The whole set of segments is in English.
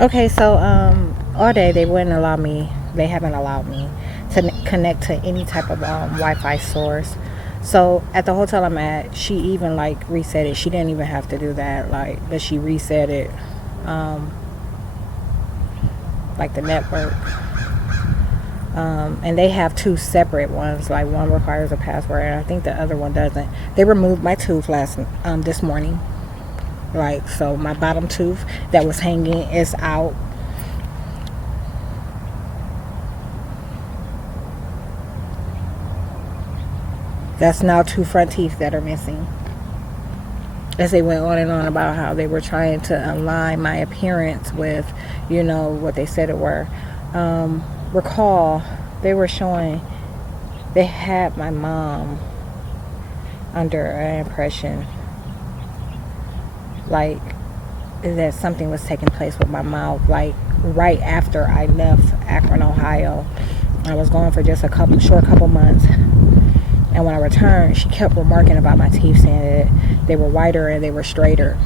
Okay, so all day they haven't allowed me to connect to any type of Wi-Fi source. So at the hotel I'm at, she even like reset it. She didn't even have to do that, like, but she reset it, um, like the network. And they have two separate ones. Like one requires a password, and I think the other one doesn't. They removed my tooth this morning. Like, so my bottom tooth that was hanging is out. That's now two front teeth that are missing. As they went on and on about how they were trying to align my appearance with, what they said it were. Recall, they were showing, they had my mom under an impression like that something was taking place with my mouth. Like right after I left Akron, Ohio, I was gone for just a short couple months. And when I returned, she kept remarking about my teeth, saying that they were whiter and they were straighter.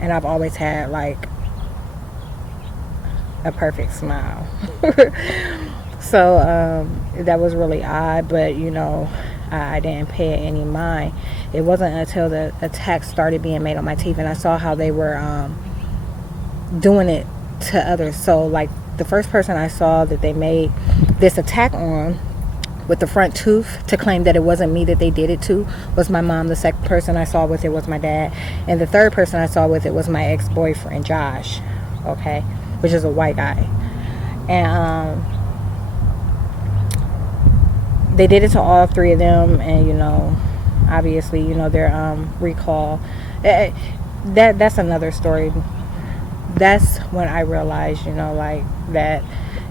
And I've always had like a perfect smile. So that was really odd, but I didn't pay it any mind. It wasn't until the attacks started being made on my teeth and I saw how they were doing it to others. So like the first person I saw that they made this attack on with the front tooth to claim that it wasn't me that they did it to was my mom. The second person I saw with it was my dad, and the third person I saw with it was my ex-boyfriend Josh, okay, which is a white guy. And they did it to all three of them, and obviously their recall. That's another story. That's when I realized like that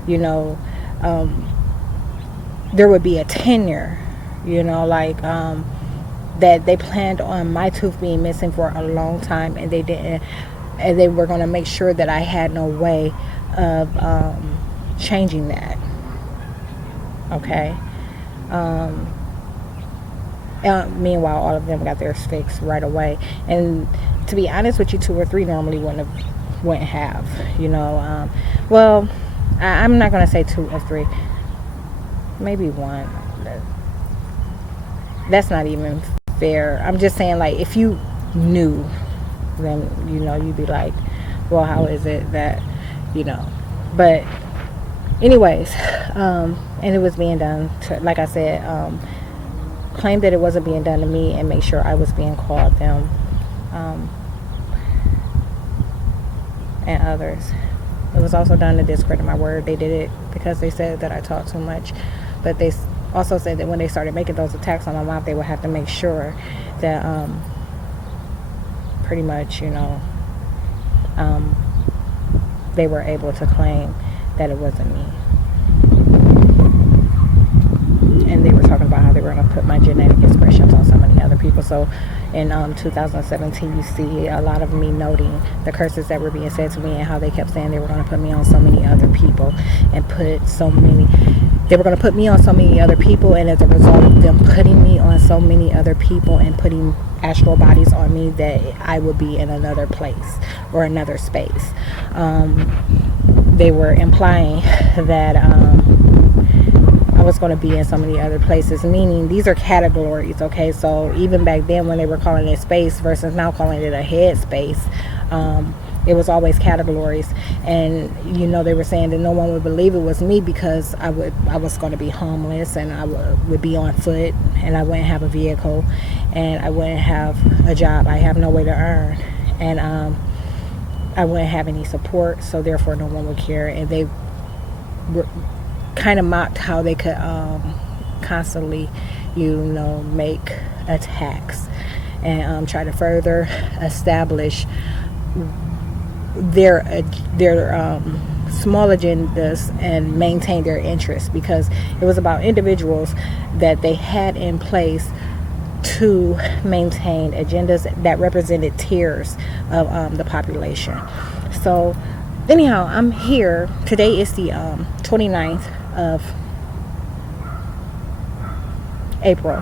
you know um there would be a tenure, that they planned on my tooth being missing for a long time, and they didn't, and they were going to make sure that I had no way of changing that. Okay. Um, Meanwhile, all of them got theirs fixed right away, and to be honest with you, two or three normally wouldn't have. Well, I'm not going to say two or three, maybe one. That's not even fair. I'm just saying, like, if you knew, then you'd be like, well, how is it that but anyways, and it was being done to, like I said, claim that it wasn't being done to me and make sure I was being called them, and others. It was also done to discredit my word. They did it because they said that I talk too much, but they also said that when they started making those attacks on my mouth, they would have to make sure that pretty much they were able to claim that it wasn't me. And they were talking about how they were going to put my genetic expressions on so many other people. So in 2017, you see a lot of me noting the curses that were being said to me and how they kept saying they were going to put me on so many other people and they were going to put me on so many other people, and as a result of them putting me on so many other people and putting astral bodies on me, that I would be in another place or another space. They were implying that I was going to be in so many other places, meaning these are categories, okay? So even back then when they were calling it space versus now calling it a head space, it was always categories. And they were saying that no one would believe it was me because I was going to be homeless, and I would be on foot, and I wouldn't have a vehicle, and I wouldn't have a job. I have no way to earn, and I wouldn't have any support, so therefore no one would care. And they were kind of mocked how they could constantly make attacks and try to further establish their small agendas and maintain their interests, because it was about individuals that they had in place to maintain agendas that represented tiers of the population. So anyhow, I'm here. Today is the 29th of April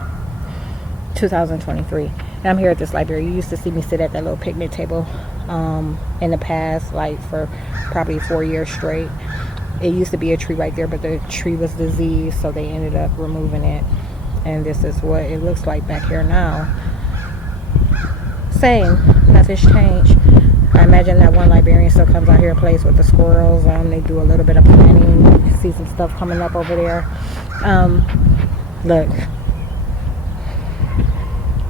2023, and I'm here at this library. You used to see me sit at that little picnic table in the past, like for probably 4 years straight. It used to be a tree right there, but the tree was diseased, so they ended up removing it. And this is what it looks like back here now. Same, nothing's changed. I imagine that one librarian still comes out here and plays with the squirrels. They do a little bit of planting. You can see some stuff coming up over there. Look,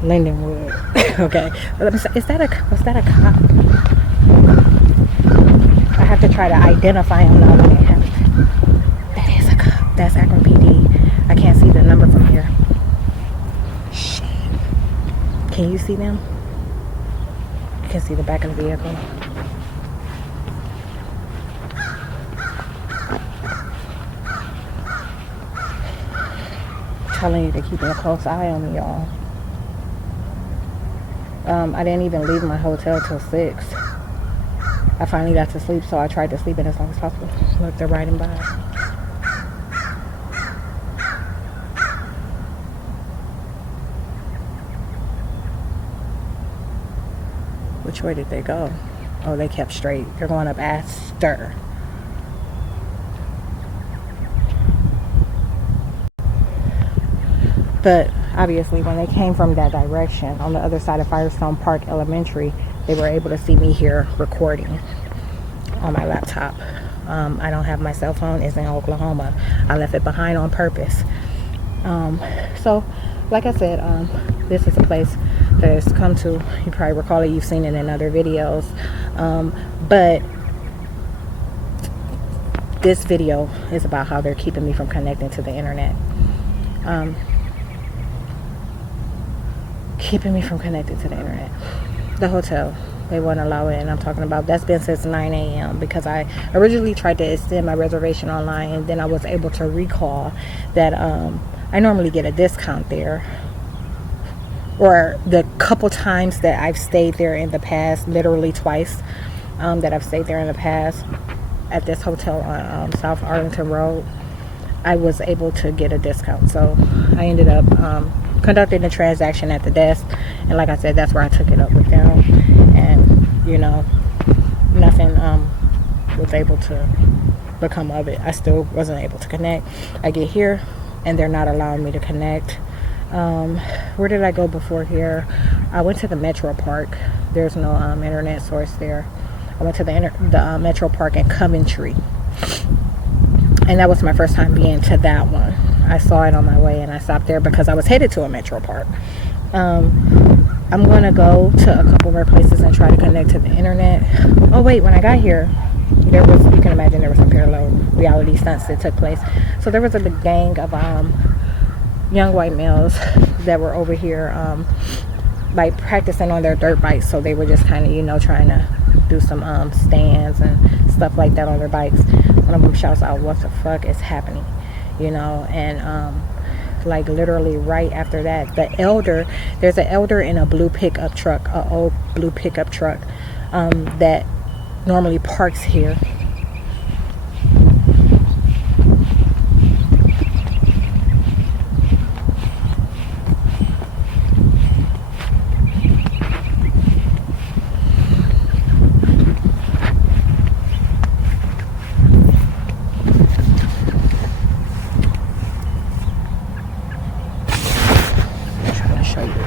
Lindenwood. Okay, let me say, was that a cop? I have to try to identify him now. That is a cop. That's Akron PD. I can't see the number from here. Shit. Can you see them? You can see the back of the vehicle. I'm telling you to keep a close eye on me, y'all. I didn't even leave my hotel till 6. I finally got to sleep, so I tried to sleep in as long as possible. Look, they're riding by. Which way did they go? Oh, they kept straight. They're going up Astor. But obviously, when they came from that direction, on the other side of Firestone Park Elementary, they were able to see me here recording on my laptop. I don't have my cell phone. It's in Oklahoma. I left it behind on purpose. So, like I said, this is a place that has come to, you probably recall it, you've seen it in other videos. But this video is about how they're keeping me from connecting to the internet. Keeping me from connecting to the internet. The hotel, they won't allow it, and I'm talking about that's been since 9 a.m. because I originally tried to extend my reservation online, and then I was able to recall that I normally get a discount there, or the couple times that I've stayed there in the past, literally twice that I've stayed there in the past at this hotel on South Arlington Road, I was able to get a discount. So I ended up conducting the transaction at the desk, and like I said, that's where I took it up with them, and you know, nothing was able to become of it. I still wasn't able to connect. I get here and they're not allowing me to connect. Where did I go before here? I went to the Metro Park. There's no internet source there. I went to the Metro Park in Coventry, and that was my first time being to that one. I saw it on my way and I stopped there because I was headed to a Metro Park. I'm going to go to a couple more places and try to connect to the internet. Oh wait, when I got here, there was, you can imagine there was some parallel reality stunts that took place. So there was a big gang of young white males that were over here like practicing on their dirt bikes. So they were just kind of, you know, trying to do some stands and stuff like that on their bikes. One of them shouts out, "What the fuck is happening?" You know, and like literally right after that, there's an elder in a blue pickup truck, a old blue pickup truck that normally parks here.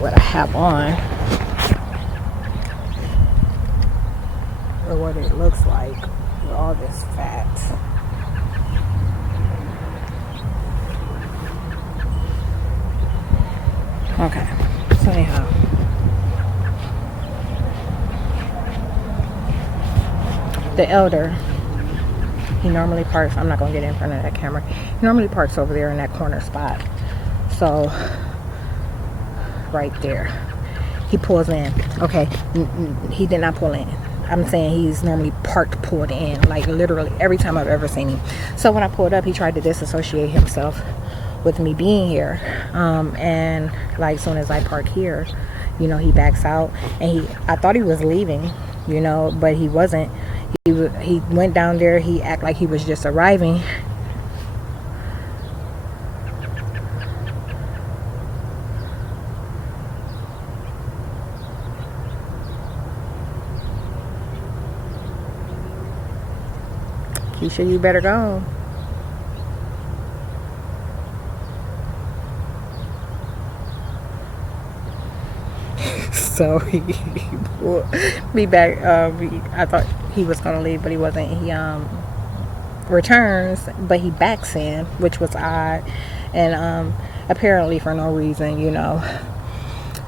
What I have on, or what it looks like with all this fat. Okay, so anyhow, the elder, he normally parks, I'm not going to get in front of that camera, he normally parks over there in that corner spot. So right there, he pulls in. Okay, he did not pull in. I'm saying he's normally parked, pulled in, like literally every time I've ever seen him. So when I pulled up, he tried to disassociate himself with me being here, and like as soon as I park here, you know, he backs out, and I thought he was leaving, you know, but he wasn't. He went down there, he acted like he was just arriving. Keisha, you better go. So he pulled me back. I thought he was gonna leave, but he wasn't. He returns, but he backs in, which was odd, and apparently for no reason.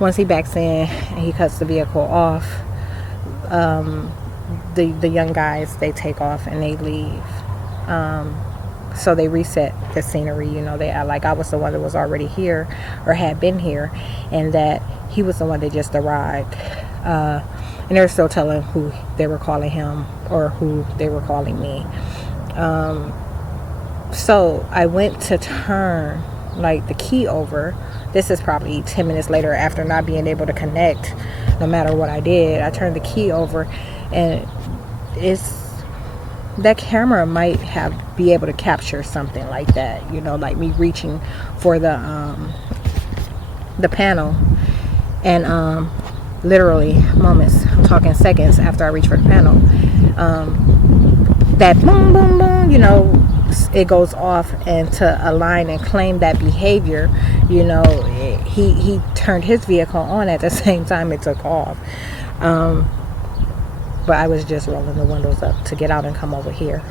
Once he backs in and he cuts the vehicle off, the young guys, they take off and they leave. So they reset the scenery. They act like I was the one that was already here or had been here, and that he was the one that just arrived. And they're still telling who they were calling him or who they were calling me. So I went to turn the key over. This is probably 10 minutes later, after not being able to connect no matter what I did. I turned the key over, and that camera might be able to capture something like that, like me reaching for the panel, and literally moments, I'm talking seconds after I reach for the panel, that boom boom boom, it goes off, and to align and claim that behavior, he turned his vehicle on at the same time it took off. But I was just rolling the windows up to get out and come over here.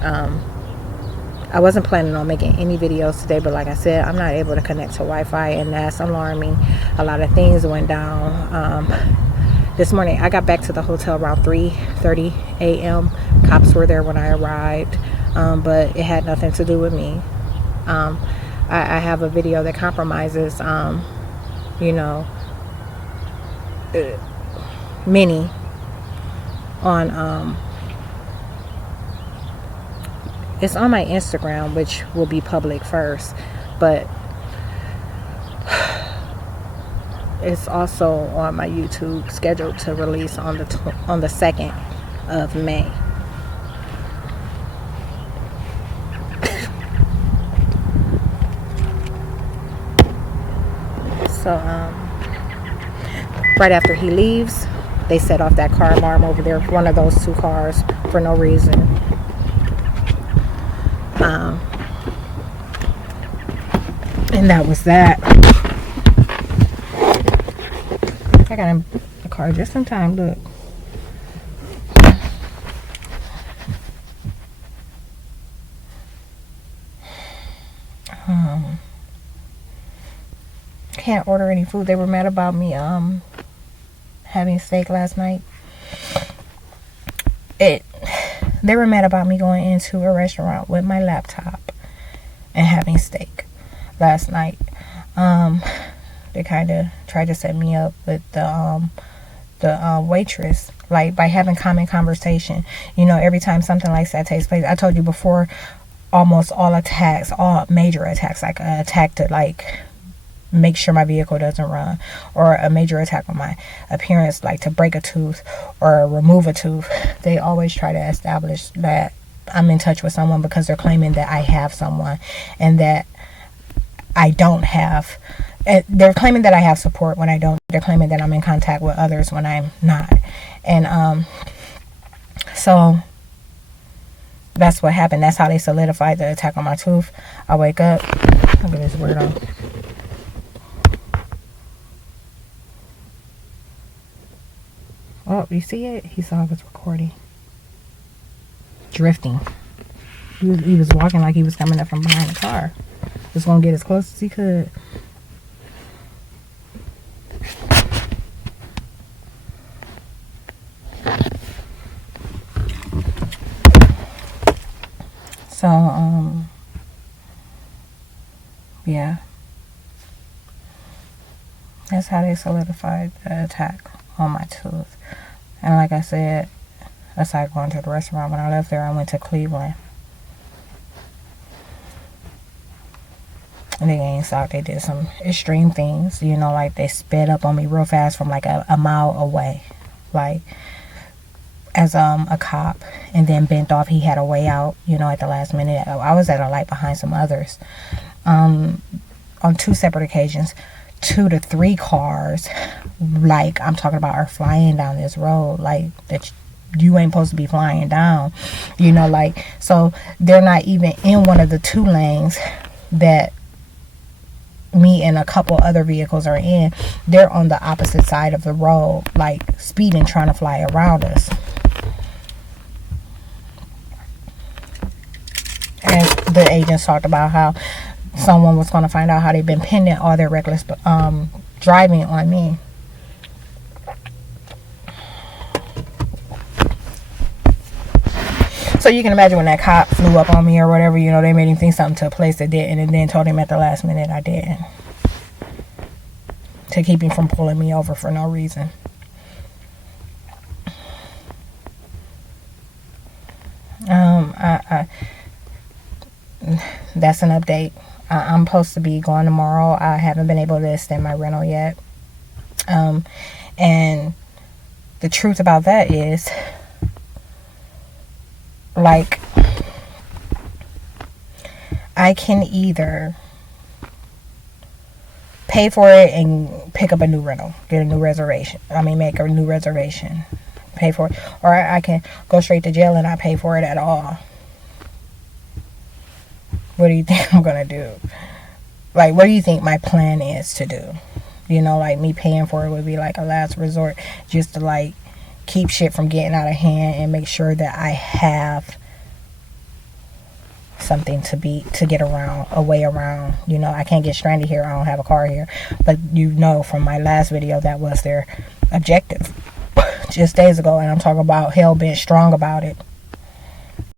I wasn't planning on making any videos today, but like I said, I'm not able to connect to Wi-Fi, and that's alarming. A lot of things went down. This morning, I got back to the hotel around 3:30 a.m. Cops were there when I arrived, but it had nothing to do with me. I have a video that compromises, Minnie on it's on my Instagram, which will be public first, but it's also on my YouTube, scheduled to release on the 2nd of May. So right after he leaves, they set off that car alarm over there, one of those two cars, for no reason. And that was that. I got in the car just in time. Look. Can't order any food. They were mad about me having steak last night. They were mad about me going into a restaurant with my laptop and having steak last night. They kind of tried to set me up with the waitress, like by having common conversation. Every time something like that takes place, I told you before, almost all major attacks, like an attack to make sure my vehicle doesn't run, or a major attack on my appearance, like to break a tooth or remove a tooth, they always try to establish that I'm in touch with someone because they're claiming that I have someone and that I don't have. They're claiming that I have support when I don't. They're claiming that I'm in contact with others when I'm not. And so that's what happened. That's how they solidified the attack on my tooth. I wake up. Look at this weirdo. Oh, you see it? He saw I was recording. Drifting. He was walking like he was coming up from behind the car. Just gonna get as close as he could. So, yeah. That's how they solidified the attack on my tooth. And like I said, aside going to the restaurant, when I left there, I went to Cleveland. And they ain't stopped. They did some extreme things, like they sped up on me real fast from like a mile away. Like, as a cop, and then bent off. He had a way out, at the last minute. I was at a light behind some others. On 2 separate occasions, 2 to 3 cars, like I'm talking about, are flying down this road, like that you ain't supposed to be flying down, you know, like, so they're not even in one of the 2 lanes that me and a couple other vehicles are in. They're on the opposite side of the road, like speeding, trying to fly around us. And the agents talked about how someone was going to find out how they've been pinning all their reckless driving on me. So you can imagine when that cop flew up on me or whatever, you know, they made him think something took place that didn't, and then told him at the last minute I didn't, to keep him from pulling me over for no reason. That's an update. I'm supposed to be going tomorrow. I haven't been able to extend my rental yet. And the truth about that is, like, I can either pay for it and pick up a new rental, get a new reservation. Make a new reservation, pay for it, or I can go straight to jail and not pay for it at all. What do you think I'm gonna do? Like, what do you think my plan is to do? You know, like, me paying for it would be like a last resort, just to like keep shit from getting out of hand and make sure that I have something to get around, a way around. You know, I can't get stranded here. I don't have a car here. But you know, from my last video, that was their objective just days ago, and I'm talking about hell bent strong about it.